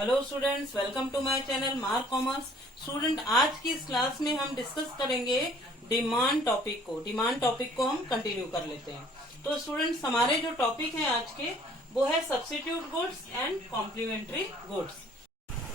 Hello students, welcome to my channel Mark Commerce. Student, आज की इस क्लास में हम डिस्कस करेंगे डिमांड टॉपिक को। डिमांड टॉपिक को हम कंटिन्यू कर लेते हैं। तो स्टूडेंट्स, हमारे जो टॉपिक है आज के वो है substitute goods and complementary goods.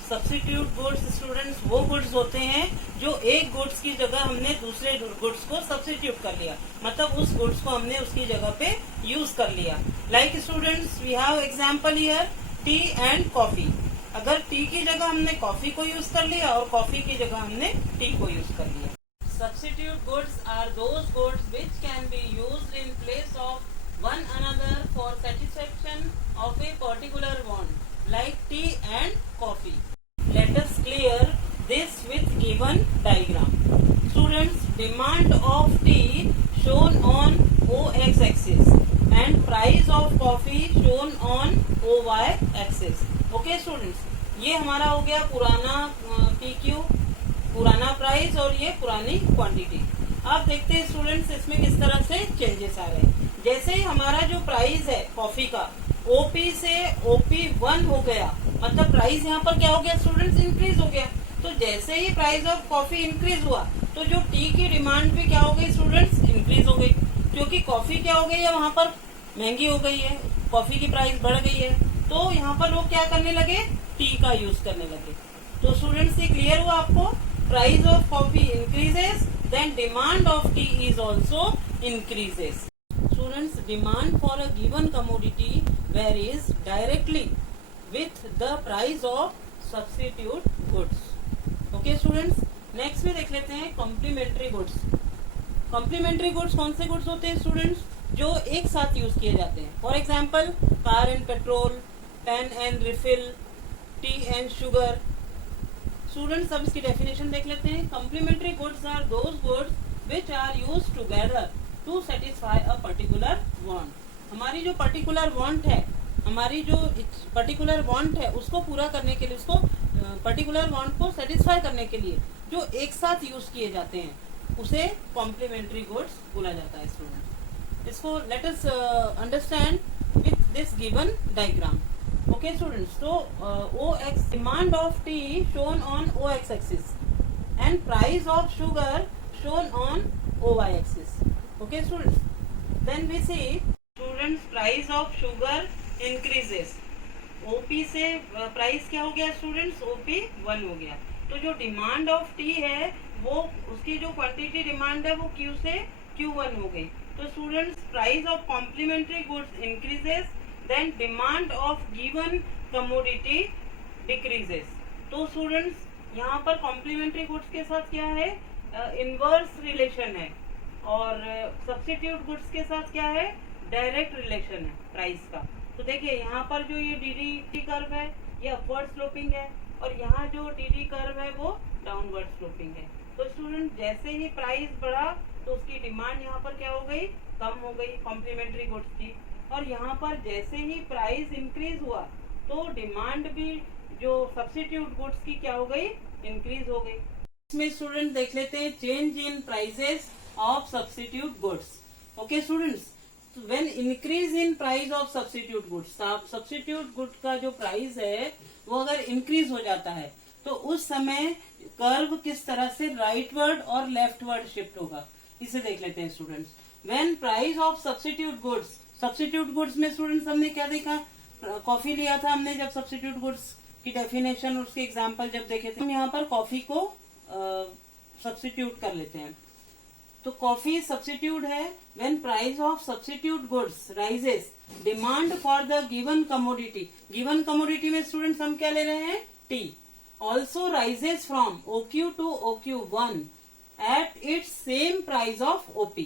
Substitute goods students वो गुड्स होते हैं जो एक गुड्स की जगह हमने दूसरे गुड्स को सब्स्टिट्यूट कर लिया, मतलब उस गुड्स को हमने उसकी जगह पे यूज कर लिया। Like students, we have example here tea and coffee. अगर टी की जगह हमने कॉफी को यूज कर लिया और कॉफी की जगह हमने टी को यूज कर लिया। Substitute goods are those goods which can be used in place of one another for satisfaction of a particular want, like tea and coffee. Let us clear this with given diagram. Students, demand of tea shown on OX axis and price of coffee shown on OY axis. Okay students, ये हमारा हो गया पुराना PQ, पुराना price और ये पुरानी quantity. अब देखते हैं स्टूडेंट्स इसमें किस तरह से चेंजेस आ रहे हैं। जैसे ही हमारा जो प्राइस है कॉफी का ओपी से OP1 हो गया, मतलब प्राइस यहाँ पर क्या हो गया स्टूडेंट्स, इंक्रीज हो गया। तो जैसे ही प्राइस ऑफ कॉफी इंक्रीज हुआ तो जो टी की डिमांड भी क्या हो गई स्टूडेंट्स, इंक्रीज हो गई, क्योंकि कॉफी क्या हो गई है वहाँ पर महंगी हो गई है, कॉफी की प्राइस बढ़ गई है। तो यहाँ पर लोग क्या करने लगे, टी का यूज करने लगे। तो स्टूडेंट्स ये क्लियर हुआ आपको, price of coffee increases then demand of tea is also increases. Students, demand for a given commodity varies directly with the price of substitute goods. Okay students, next में देख लेते हैं complementary goods. Complementary goods कौन से goods होते हैं students, जो एक साथ यूज किए जाते हैं। For example, car and petrol, pen and refill, tea and sugar. Students, अब इसकी definition देख लेते हैं। Complementary goods are those goods which are used together to satisfy a particular want. हमारी जो पर्टिकुलर वांट है, हमारी जो पर्टिकुलर वांट है उसको पूरा करने के लिए, उसको पर्टिकुलर वांट को सेटिस्फाई करने के लिए जो एक साथ यूज किए जाते हैं उसे कॉम्प्लीमेंट्री गुड्स बोला जाता है। स्टूडेंट्स, इसको let us understand with this given diagram. Okay students, तो OX demand of T shown on OX axis and price of sugar shown on OY axis. Okay students, then we see students price of sugar increases. OP से price क्या हो गया students, OP1 हो गया। तो जो demand of T है वो उसकी जो क्वांटिटी डिमांड है वो Q से Q1 हो गई। तो students price of complementary goods increases then demand of given commodity decreases. तो स्टूडेंट्स यहाँ पर कॉम्प्लीमेंट्री गुड्स के साथ क्या है, इनवर्स रिलेशन है, और सब्स्टिट्यूट गुड्स के साथ क्या है, डायरेक्ट रिलेशन है प्राइस का। तो देखिए यहाँ पर जो ये डी कर्व है ये अपवर्ड स्लोपिंग है और यहाँ जो डी कर्व है वो डाउनवर्ड स्लोपिंग है। तो स्टूडेंट जैसे ही प्राइस बढ़ा तो उसकी डिमांड यहाँ पर क्या हो गई, कम हो गई कॉम्प्लीमेंट्री गुड्स की, और यहाँ पर जैसे ही प्राइस इंक्रीज हुआ तो डिमांड भी जो सब्स्टिट्यूट गुड्स की क्या हो गई, इंक्रीज हो गई। इसमें स्टूडेंट देख लेते हैं change in prices of substitute goods. Okay students, when increase in price of substitute goods, substitute good का जो प्राइस है वो अगर इंक्रीज हो जाता है तो उस समय कर्व किस तरह से राइटवर्ड और लेफ्टवर्ड शिफ्ट होगा, इसे देख लेते हैं students. when price of substitute goods, substitute goods में स्टूडेंट्स हमने क्या देखा, कॉफी लिया था हमने जब सब्स्टिट्यूट गुड्स की डेफिनेशन और उसके एग्जाम्पल जब देखे थे। हम यहाँ पर कॉफी को सब्स्टिट्यूट कर लेते हैं। तो कॉफी सब्स्टिट्यूट है when price of substitute goods rises demand for the given commodity. Given commodity में स्टूडेंट्स हम क्या ले रहे हैं, tea, also rises from OQ to OQ1 at its same price of OP।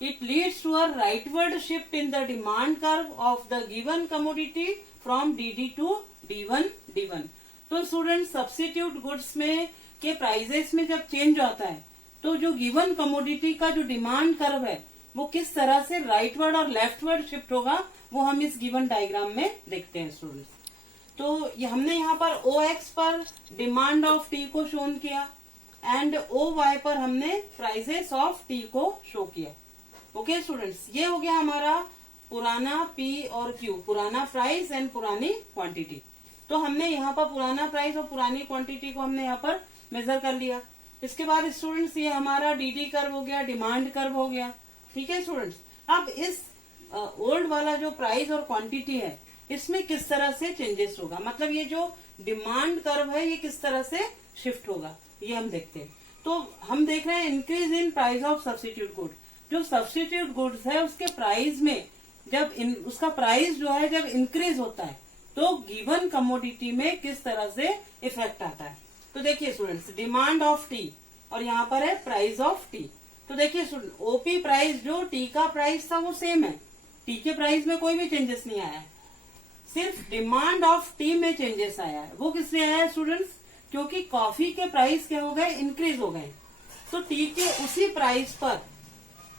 It leads to a rightward shift in the demand curve of the given commodity from DD to D1। तो students substitute goods में के prices में जब change आता है तो जो given commodity का जो डिमांड कर्व है वो किस तरह से राइटवर्ड और लेफ्टवर्ड शिफ्ट होगा वो हम इस गिवन डायग्राम में देखते हैं स्टूडेंट्स। तो ये हमने यहाँ पर OX पर डिमांड ऑफ टी को शोन किया एंड OY पर हमने प्राइसेस ऑफ टी को शो किया। ओके स्टूडेंट्स, ये हो गया हमारा पुराना P और Q, पुराना प्राइस एंड पुरानी क्वांटिटी। तो हमने यहाँ पर पुराना प्राइस और पुरानी क्वांटिटी को हमने यहाँ पर मेजर कर लिया। इसके बाद स्टूडेंट्स ये हमारा डीडी कर्व हो गया, डिमांड कर्व हो गया। ठीक है स्टूडेंट्स, अब इस ओल्ड वाला जो प्राइस और क्वांटिटी है इसमें किस तरह से चेंजेस होगा, मतलब ये जो डिमांड कर्व है ये किस तरह से शिफ्ट होगा, ये हम देखते हैं। तो हम देख रहे हैं increase in price of substitute good. जो सब्स्टिट्यूट गुड्स है उसके प्राइस में जब उसका प्राइस जो है जब इंक्रीज होता है तो गिवन कमोडिटी में किस तरह से इफेक्ट आता है। तो देखिए स्टूडेंट्स, डिमांड ऑफ टी और यहाँ पर है प्राइस ऑफ टी। तो देखिए स्टूडेंट, ओपी प्राइस जो टी का प्राइस था वो सेम है, टी के प्राइस में कोई भी चेंजेस नहीं आया है, सिर्फ डिमांड ऑफ टी में चेंजेस आया है। वो किसलिए आया है स्टूडेंट्स, क्योंकि कॉफी के प्राइस क्या हो गए, इंक्रीज हो गए। तो टी के उसी प्राइस पर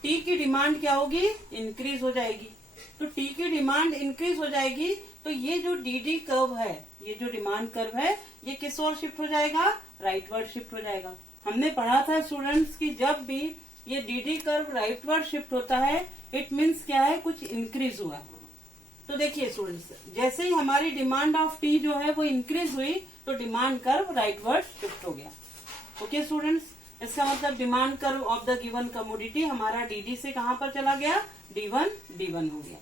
टी की डिमांड क्या होगी, इंक्रीज हो जाएगी। तो टी की डिमांड इंक्रीज हो जाएगी तो ये जो डीडी कर्व है, ये जो डिमांड कर्व है ये किस ओर शिफ्ट हो जाएगा, राइटवर्ड शिफ्ट हो जाएगा। हमने पढ़ा था स्टूडेंट्स कि जब भी ये डीडी कर्व राइटवर्ड शिफ्ट होता है इट मीन्स क्या है, कुछ इंक्रीज हुआ। तो देखिए स्टूडेंट्स, जैसे ही हमारी डिमांड ऑफ टी जो है वो इंक्रीज हुई तो डिमांड कर्व राइटवर्ड शिफ्ट हो गया। ओके स्टूडेंट्स, इसका मतलब demand curve of the given commodity हमारा डीडी से कहां पर चला गया, D1 हो गया।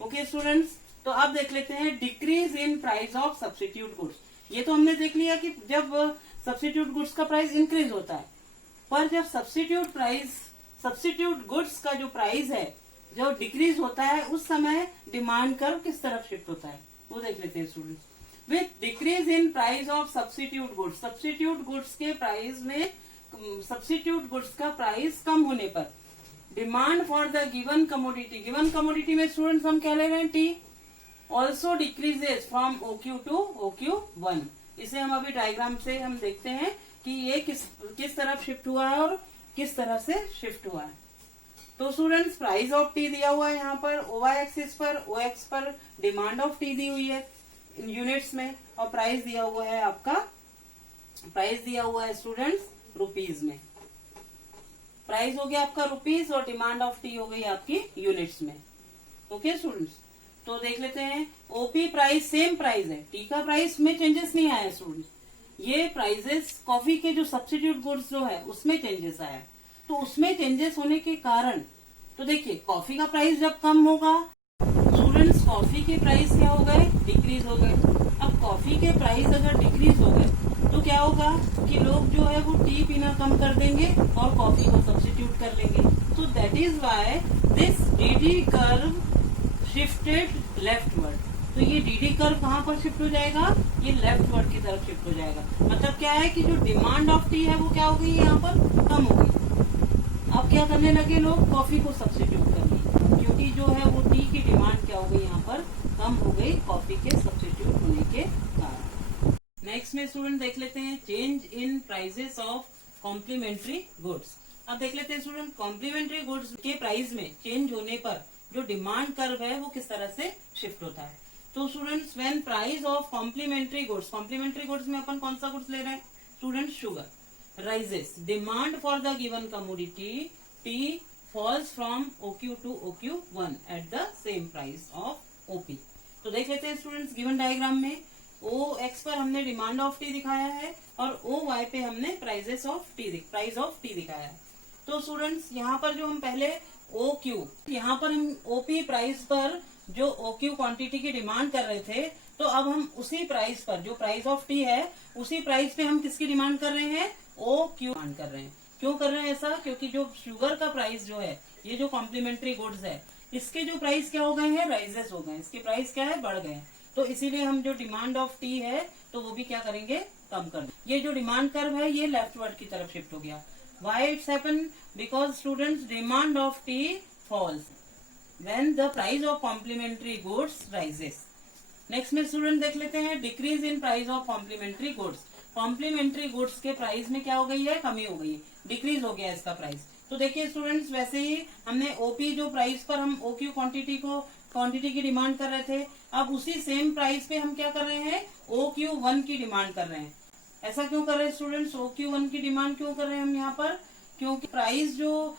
ओके स्टूडेंट्स, तो अब देख लेते हैं decrease in price of substitute goods. ये तो हमने देख लिया कि जब सब्स्टिट्यूट गुड्स का प्राइस इंक्रीज होता है, पर जब सब्स्टिट्यूट गुड्स का जो प्राइस है जो डिक्रीज होता है उस समय डिमांड कर्व किस तरफ शिफ्ट होता है वो देख लेते हैं students. With decrease in price of substitute goods, substitute goods के प्राइस में सब्स्टिट्यूट गुड्स का प्राइस कम होने पर demand for the given commodity में स्टूडेंट्स हम क्या ले रहे हैं, tea also decreases from OQ to OQ1। इसे हम अभी डायग्राम से हम देखते हैं कि ये किस तरफ शिफ्ट हुआ है और किस तरह से शिफ्ट हुआ है। तो स्टूडेंट्स, प्राइस ऑफ टी दिया हुआ है यहाँ पर OY एक्सिस पर, OX पर डिमांड ऑफ टी दी हुई है यूनिट्स में, और प्राइस दिया हुआ है आपका, प्राइस दिया हुआ है स्टूडेंट्स रुपीज में। प्राइस हो गया आपका रुपीज और डिमांड ऑफ टी हो गई आपकी यूनिट्स में। ओके स्टूडेंट्स, तो देख लेते हैं ओपी प्राइस सेम प्राइस है, टी का प्राइस में चेंजेस नहीं आया स्टूडेंट्स। ये प्राइजेस कॉफी के जो सब्स्टिट्यूट गुड्स जो है उसमें चेंजेस आया है। तो उसमें चेंजेस होने के कारण, तो देखिए कॉफी का प्राइस जब कम होगा स्टूडेंट्स, कॉफी के प्राइस क्या हो गए, डिक्रीज हो गए। अब कॉफी के प्राइस अगर डिक्रीज हो गए तो क्या होगा कि लोग जो है वो टी पीना कम कर देंगे और कॉफी को सब्स्टिट्यूट कर लेंगे। तो that is why this DD curve shifted leftward. तो ये डीडी कर्व कहाँ पर शिफ्ट हो जाएगा, ये लेफ्टवर्ड की तरफ शिफ्ट हो जाएगा। मतलब क्या है कि जो डिमांड ऑफ टी है वो क्या हो गई, यहाँ पर कम हो गई। अब क्या करने लगे लोग, कॉफी को सब्स्टिट्यूट करने, क्योंकि जो है वो टी की डिमांड क्या हो गई, यहाँ पर कम हो गई कॉफी के सब्स्टिट्यूट होने के कारण। नेक्स्ट में स्टूडेंट देख लेते हैं change in prices of complementary goods. अब देख लेते हैं स्टूडेंट, कॉम्प्लीमेंट्री गुड्स के प्राइस में चेंज होने पर जो डिमांड कर्व है वो किस तरह से शिफ्ट होता है। तो students, when price of complementary goods में अपन कौन सा गुड्स ले रहे हैं student, sugar rises, demand for the given commodity T falls from OQ to OQ1 at the same price of OP। तो देख लेते हैं स्टूडेंट्स, गिवन डायग्राम में OX पर हमने डिमांड ऑफ टी दिखाया है और OY पे हमने प्राइस ऑफ टी दिखाया है। तो स्टूडेंट्स, यहाँ पर जो हम पहले OQ, यहाँ पर हम OP प्राइस पर जो OQ क्वांटिटी की डिमांड कर रहे थे, तो अब हम उसी प्राइस पर जो प्राइस ऑफ टी है उसी प्राइस पे हम किसकी डिमांड कर रहे हैं, OQ डिमांड कर रहे हैं। क्यों कर रहे हैं ऐसा, क्योंकि जो शुगर का प्राइस जो है, ये जो कॉम्प्लीमेंट्री गुड्स है इसके जो प्राइस क्या हो गए हैं, राइजेस हो गए, इसके प्राइस क्या है, बढ़ गए। तो इसीलिए हम जो डिमांड ऑफ टी है तो वो भी क्या करेंगे, कम कर देंगे। ये जो डिमांड कर्व है ये लेफ्टवर्ड की तरफ शिफ्ट हो गया। Why it's happen, because students demand of tea falls when the price of complementary goods rises. Next में स्टूडेंट देख लेते हैं decrease in price of complementary goods. Complementary goods के प्राइस में क्या हो गई है, कमी हो गई है, डिक्रीज हो गया इसका प्राइस। तो देखिए स्टूडेंट्स, वैसे ही हमने ओपी जो प्राइस पर हम OQ क्वांटिटी की डिमांड कर रहे थे, अब उसी सेम प्राइस पे हम क्या कर रहे हैं, OQ1 की डिमांड कर रहे हैं। ऐसा क्यों कर रहे हैं स्टूडेंट्स, OQ1 की डिमांड क्यों कर रहे हैं हम यहाँ पर, क्योंकि प्राइस जो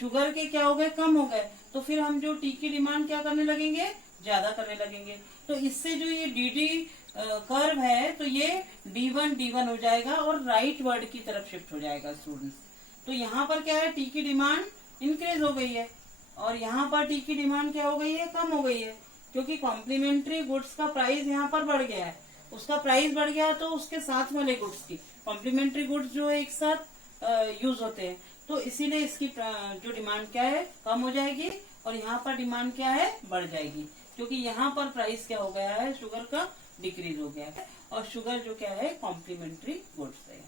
शुगर के क्या हो गए, कम हो गए, तो फिर हम जो टी की डिमांड क्या करने लगेंगे, ज्यादा करने लगेंगे। तो इससे जो ये डी कर्व है तो ये D1 हो जाएगा और राइट वर्ड की तरफ शिफ्ट हो जाएगा स्टूडेंट्स। तो यहाँ पर क्या है, टी की डिमांड इंक्रीज हो गई है और यहाँ पर टी की डिमांड क्या हो गई है, कम हो गई है, क्योंकि कॉम्प्लीमेंट्री गुड्स का प्राइस यहाँ पर बढ़ गया है। उसका प्राइस बढ़ गया तो उसके साथ वाले गुड्स की, कॉम्प्लीमेंट्री गुड्स जो एक साथ यूज होते हैं, तो इसीलिए इसकी जो डिमांड क्या है, कम हो जाएगी और यहाँ पर डिमांड क्या है, बढ़ जाएगी, क्योंकि यहाँ पर प्राइस क्या हो गया है, शुगर का डिक्रीज हो गया है और शुगर जो क्या है, कॉम्प्लीमेंट्री गुड्स है।